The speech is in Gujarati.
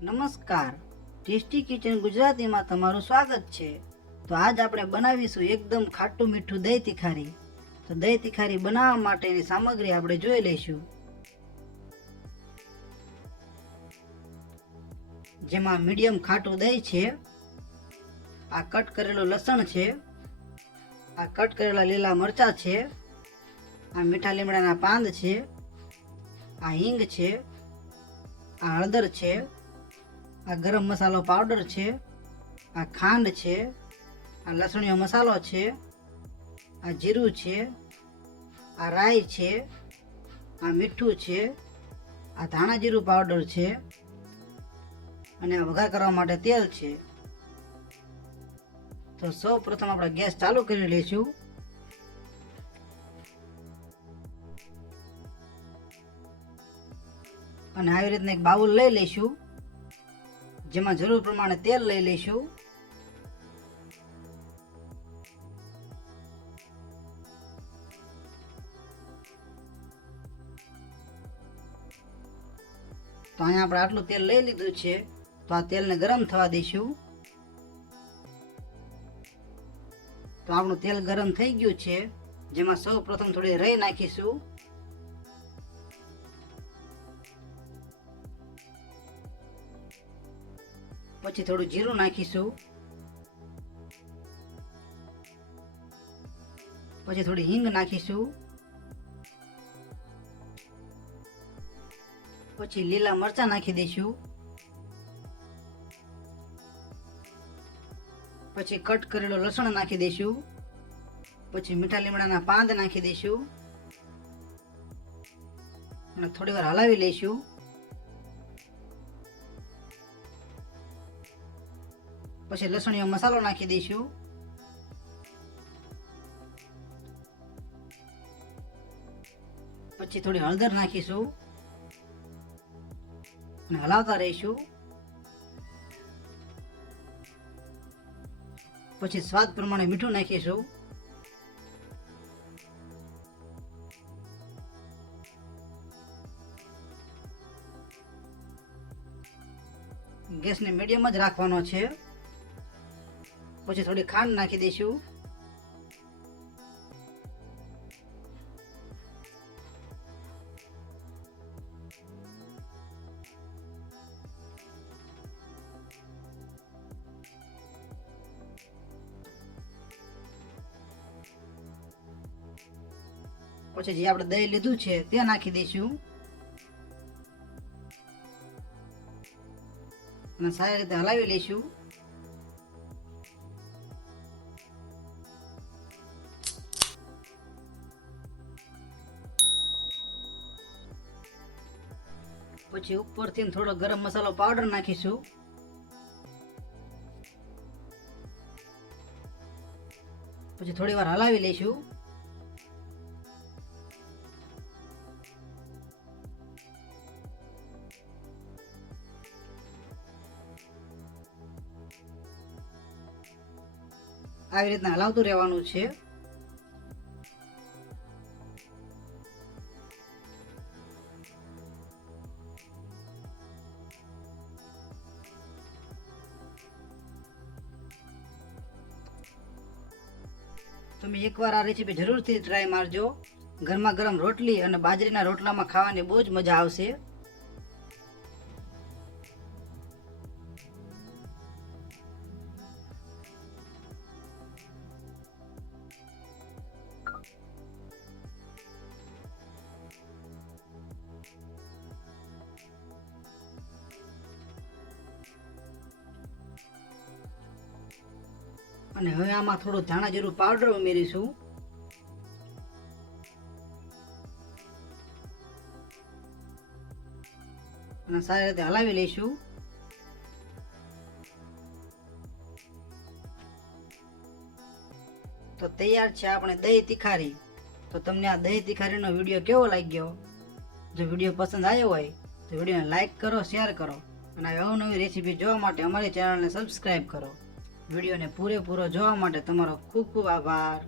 નમસ્કાર, ટેસ્ટી કિચન ગુજરાતીમાં તમારું સ્વાગત છે। તો આજ આપણે બનાવીશું એકદમ ખાટું મીઠું દહીં તિખારી। તો દહીં તિખારી બનાવવા માટેની સામગ્રી આપણે જોઈ લઈશું, જેમાં મીડિયમ ખાટું દહીં છે, આ કટ કરેલું લસણ છે, આ કટ કરેલા લીલા મરચાં છે, આ મીઠા લીમડાના પાંદ છે, આ હિંગ છે, આ હળદર છે, આ ગરમ મસાલો પાવડર છે, આ ખાંડ છે, આ લસણીયો મસાલો છે, આ જીરું છે, આ રાઈ છે, આ મીઠું છે, આ ધાણા જીરું પાવડર છે અને આ વઘાર કરવા માટે તેલ છે। તો સૌ પ્રથમ આપણે ગેસ ચાલુ કરી લઈશું અને આવી રીતના એક બાઉલ લઈ લઈશું, જેમાં જરૂર પ્રમાણે તેલ લઈ લઈશું। તો અહીંયા આપણે આટલું તેલ લઈ લીધું છે, તો આ તેલને ગરમ થવા દઈશું। તો આપણું તેલ ગરમ થઈ ગયું છે, જેમાં સૌ પ્રથમ થોડી રાઈ નાખીશું, પછી થોડું જીરું નાખીશું, પછી થોડી હિંગ નાખીશું, પછી લીલા મરચાં નાખી દઈશું, પછી કટ કરેલું લસણ નાખી દઈશું, પછી મીઠા લીમડાના પાંદ નાખી દઈશું અને થોડી વાર હલાવી લઈશું। પછી લસણીયો મસાલો નાખી દઈશું, પછી થોડી હળદર નાખીશું અને હલાવતા રહીશું। પછી સ્વાદ પ્રમાણે મીઠું નાખીશું, ગેસને મીડિયમ જ રાખવાનો છે। પછી થોડી ખાંડ નાખી દઈશું, પછી જે આપણે દહીં લીધું છે તે નાખી દઈશું અને સારી રીતે હલાવી લઈશું। પછી ઉપરથી થોડો ગરમ મસાલો પાવડર નાખીશું, પછી થોડી વાર હલાવી લઈશું। આવી રીતના હલાવતું રહેવાનું છે। તમે એકવાર આ રેસીપી જરૂરથી ટ્રાય મારજો। ગરમા ગરમ રોટલી અને બાજરીના રોટલામાં ખાવાની બહુ જ મજા આવશે। અને હવે આમાં થોડું ધાણા જીરું પાવડર ઉમેરીશું, અને સારી રીતે હલાવી લઈશું। તો તૈયાર છે આપણે દહીં તિખારી। તો તમને આ દહીં તિખારીનો વિડીયો કેવો લાગ્યો? જો વિડીયો પસંદ આવ્યો હોય તો વિડીયોને લાઈક કરો, શેર કરો અને અવનવી રેસીપી જોવા માટે અમારી ચેનલને સબસ્ક્રાઈબ કરો। વિડીયોને પૂરેપૂરો જોવા માટે તમારો ખૂબ ખૂબ આભાર।